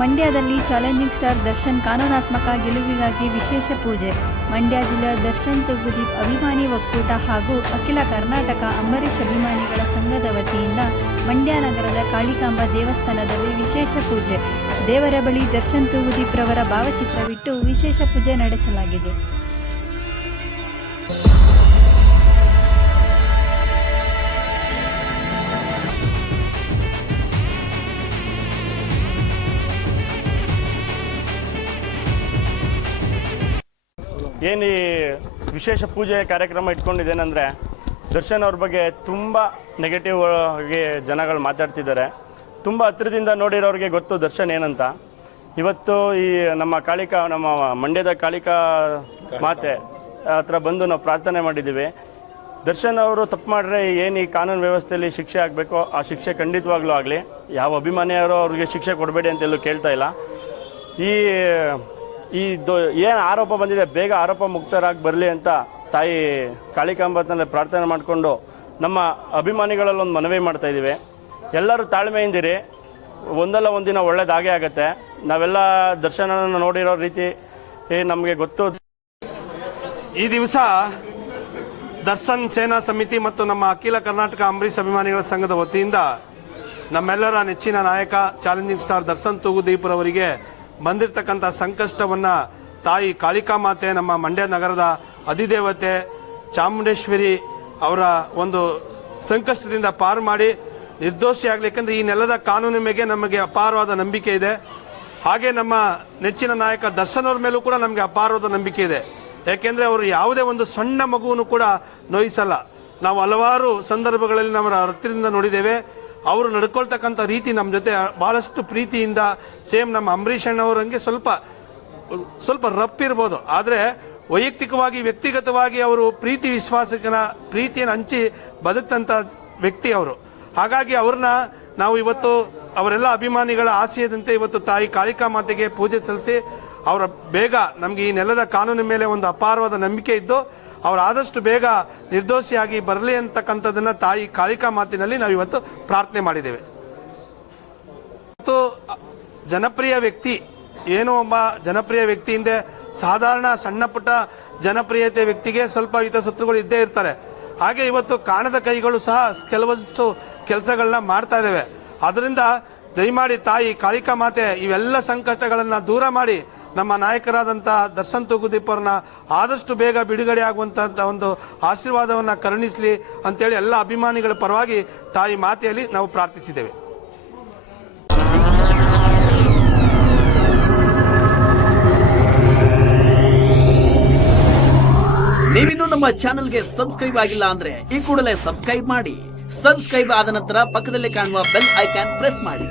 ಮಂಡ್ಯದಲ್ಲಿ challenging star Darshan ಕಾನೂನಾತ್ಮಕ ಗೆಲುವಿಗಾಗಿ ವಿಶೇಷ ಪೂಜೆ. ಮಂಡ್ಯ ಜಿಲ್ಲಾ ದರ್ಶನ್ ತುಗುದೀಪ್ ಅಭಿಮಾನಿ ಒಕ್ಕೂಟ ಹಾಗೂ ಅಖಿಲ ಕರ್ನಾಟಕ ಅಂಬರೀಷ್ ಅಭಿಮಾನಿಗಳ ಸಂಘದ ವತಿಯಿಂದ ಮಂಡ್ಯ ನಗರದ ಕಾಳಿಕಾಂಬ ದೇವಸ್ಥಾನದಲ್ಲಿ ವಿಶೇಷ ಪೂಜೆ. ದೇವರ ಬಳಿ ದರ್ಶನ್ ತೂಗುದೀಪ್ರವರ ಭಾವಚಿತ್ರವಿಟ್ಟು ವಿಶೇಷ ಪೂಜೆ ನಡೆಸಲಾಗಿದೆ. ಏನು ಈ ವಿಶೇಷ ಪೂಜೆ ಕಾರ್ಯಕ್ರಮ ಇಟ್ಕೊಂಡಿದ್ದೇನೆಂದರೆ ದರ್ಶನ್ ಅವ್ರ ಬಗ್ಗೆ ತುಂಬ ನೆಗೆಟಿವ್ ಆಗಿ ಜನಗಳು ಮಾತಾಡ್ತಿದ್ದಾರೆ. ತುಂಬ ಹತ್ತಿರದಿಂದ ನೋಡಿರೋರಿಗೆ ಗೊತ್ತು ದರ್ಶನ್ ಏನಂತ. ಇವತ್ತು ಈ ನಮ್ಮ ಕಾಳಿಕಾ, ನಮ್ಮ ಮಂಡ್ಯದ ಕಾಳಿಕಾ ಮಾತೆ ಹತ್ರ ಬಂದು ನಾವು ಪ್ರಾರ್ಥನೆ ಮಾಡಿದ್ದೀವಿ. ದರ್ಶನ್ ಅವರು ತಪ್ಪು ಮಾಡಿದ್ರೆ ಏನು ಈ ಕಾನೂನು ವ್ಯವಸ್ಥೆಯಲ್ಲಿ ಶಿಕ್ಷೆ ಆಗಬೇಕು, ಆ ಶಿಕ್ಷೆ ಖಂಡಿತವಾಗ್ಲೂ ಆಗಲಿ. ಯಾವ ಅಭಿಮಾನಿಯವರು ಅವ್ರಿಗೆ ಶಿಕ್ಷೆ ಕೊಡಬೇಡಿ ಅಂತೆಲ್ಲೂ ಕೇಳ್ತಾ ಇಲ್ಲ. ಈ ಈ ಏನು ಆರೋಪ ಬಂದಿದೆ? ಬೇಗ ಆರೋಪ ಮುಕ್ತರಾಗಿ ಬರಲಿ ಅಂತ ತಾಯಿ ಕಾಳಿಕಾಂಬತ್ನಲ್ಲಿ ಪ್ರಾರ್ಥನೆ ಮಾಡಿಕೊಂಡು ನಮ್ಮ ಅಭಿಮಾನಿಗಳಲ್ಲಿ ಒಂದು ಮನವಿ ಮಾಡ್ತಾ ಇದ್ದೀವಿ. ಎಲ್ಲರೂ ತಾಳ್ಮೆಯಿಂದಿರಿ. ಒಂದಲ್ಲ ಒಂದಿನ ಒಳ್ಳೇದಾಗೇ ಆಗುತ್ತೆ. ನಾವೆಲ್ಲ ದರ್ಶನನ ನೋಡಿರೋ ರೀತಿ ನಮಗೆ ಗೊತ್ತು. ಈ ದಿವಸ ದರ್ಶನ್ ಸೇನಾ ಸಮಿತಿ ಮತ್ತು ನಮ್ಮ ಅಖಿಲ ಕರ್ನಾಟಕ ಅಂಬರೀಷ್ ಅಭಿಮಾನಿಗಳ ಸಂಘದ ವತಿಯಿಂದ ನಮ್ಮೆಲ್ಲರ ನೆಚ್ಚಿನ ನಾಯಕ, ಚಾಲೆಂಜಿಂಗ್ ಸ್ಟಾರ್ ದರ್ಶನ್ ತೂಗುದೀಪರವರಿಗೆ ಬಂದಿರತಕ್ಕಂಥ ಸಂಕಷ್ಟವನ್ನ ತಾಯಿ ಕಾಳಿಕಾ ಮಾತೆ ನಮ್ಮ ಮಂಡ್ಯ ನಗರದ ಅಧಿದೇವತೆ ಚಾಮುಂಡೇಶ್ವರಿ ಅವರ ಒಂದು ಸಂಕಷ್ಟದಿಂದ ಪಾರು ಮಾಡಿ ನಿರ್ದೋಷಿ ಆಗ್ಲಿಕ್ಕಂದ್ರೆ ಈ ನೆಲದ ಕಾನೂನು ಮೇಲೆ ನಮಗೆ ಅಪಾರವಾದ ನಂಬಿಕೆ ಇದೆ. ಹಾಗೆ ನಮ್ಮ ನೆಚ್ಚಿನ ನಾಯಕ ದರ್ಶನ್ ಅವ್ರ ಮೇಲೂ ಕೂಡ ನಮಗೆ ಅಪಾರವಾದ ನಂಬಿಕೆ ಇದೆ. ಯಾಕೆಂದ್ರೆ ಅವರು ಯಾವುದೇ ಒಂದು ಸಣ್ಣ ಮಗುವನ್ನು ಕೂಡ ನೋಯಿಸಲ್ಲ. ನಾವು ಹಲವಾರು ಸಂದರ್ಭಗಳಲ್ಲಿ ನಮ್ಮ ಹತ್ತಿರದಿಂದ ನೋಡಿದ್ದೇವೆ. ಅವರು ನಡ್ಕೊಳ್ತಕ್ಕಂಥ ರೀತಿ ನಮ್ಮ ಜೊತೆ ಭಾಳಷ್ಟು ಪ್ರೀತಿಯಿಂದ ಸೇಮ್ ನಮ್ಮ ಅಂಬರೀಷ್ ಅಣ್ಣವರಂಗೆ ಸ್ವಲ್ಪ ಸ್ವಲ್ಪ ರಪ್ ಇರ್ಬೋದು. ಆದರೆ ವೈಯಕ್ತಿಕವಾಗಿ, ವ್ಯಕ್ತಿಗತವಾಗಿ ಅವರು ಪ್ರೀತಿ ವಿಶ್ವಾಸಕನ, ಪ್ರೀತಿಯನ್ನು ಹಂಚಿ ಬದುಕಂಥ ವ್ಯಕ್ತಿ ಅವರು. ಹಾಗಾಗಿ ಅವ್ರನ್ನ ನಾವು ಇವತ್ತು ಅವರೆಲ್ಲ ಅಭಿಮಾನಿಗಳ ಆಶಯದಂತೆ ಇವತ್ತು ತಾಯಿ ಕಾಳಿಕಾ ಮಾತೆಗೆ ಪೂಜೆ ಸಲ್ಲಿಸಿ ಅವರ ಬೇಗ ನಮಗೆ ಈ ನೆಲದ ಕಾನೂನಿನ ಮೇಲೆ ಒಂದು ಅಪಾರವಾದ ನಂಬಿಕೆ ಇದ್ದು ಅವ್ರು ಆದಷ್ಟು ಬೇಗ ನಿರ್ದೋಷಿಯಾಗಿ ಬರಲಿ ಅಂತಕ್ಕಂಥದ್ದನ್ನ ತಾಯಿ ಕಾಳಿಕಾ ಮಾತಿನಲ್ಲಿ ನಾವು ಇವತ್ತು ಪ್ರಾರ್ಥನೆ ಮಾಡಿದ್ದೇವೆ. ಮತ್ತು ಜನಪ್ರಿಯ ವ್ಯಕ್ತಿ, ಏನೋ ಒಬ್ಬ ಜನಪ್ರಿಯ ವ್ಯಕ್ತಿಯಿಂದ ಸಾಧಾರಣ ಸಣ್ಣ ಪುಟ್ಟ ಜನಪ್ರಿಯತೆ ವ್ಯಕ್ತಿಗೆ ಸ್ವಲ್ಪ ಹಿತಶತ್ರುಗಳು ಇದ್ದೇ ಇರ್ತಾರೆ. ಹಾಗೆ ಇವತ್ತು ಕಾಣದ ಕೈಗಳು ಸಹ ಕೆಲವಷ್ಟು ಕೆಲಸಗಳನ್ನ ಮಾಡ್ತಾ ಇದ್ದೇವೆ. ಅದರಿಂದ ದಯಮಾಡಿ ತಾಯಿ ಕಾಳಿಕಾ ಮಾತೆ, ಇವೆಲ್ಲ ಸಂಕಷ್ಟಗಳನ್ನು ದೂರ ಮಾಡಿ ನಮ್ಮ ನಾಯಕರಾದಂಥ ದರ್ಶನ್ ತೂಗುದೀಪ್ ಆದಷ್ಟು ಬೇಗ ಬಿಡುಗಡೆ ಆಗುವಂಥ ಒಂದು ಆಶೀರ್ವಾದವನ್ನ ಕರುಣಿಸಲಿ ಅಂತೇಳಿ ಎಲ್ಲ ಅಭಿಮಾನಿಗಳ ಪರವಾಗಿ ತಾಯಿ ಮಾತೆಯಲ್ಲಿ ನಾವು ಪ್ರಾರ್ಥಿಸಿದ್ದೇವೆ. ನೀವಿನ್ನೂ ನಮ್ಮ ಚಾನೆಲ್ಗೆ ಸಬ್ಸ್ಕ್ರೈಬ್ ಆಗಿಲ್ಲ ಅಂದ್ರೆ ಈ ಕೂಡಲೇ ಸಬ್ಸ್ಕ್ರೈಬ್ ಮಾಡಿ. ಸಬ್ಸ್ಕ್ರೈಬ್ ಆದ ನಂತರ ಪಕ್ಕದಲ್ಲಿ ಕಾಣುವ ಬೆಲ್ ಐಕಾನ್ ಪ್ರೆಸ್ ಮಾಡಿ.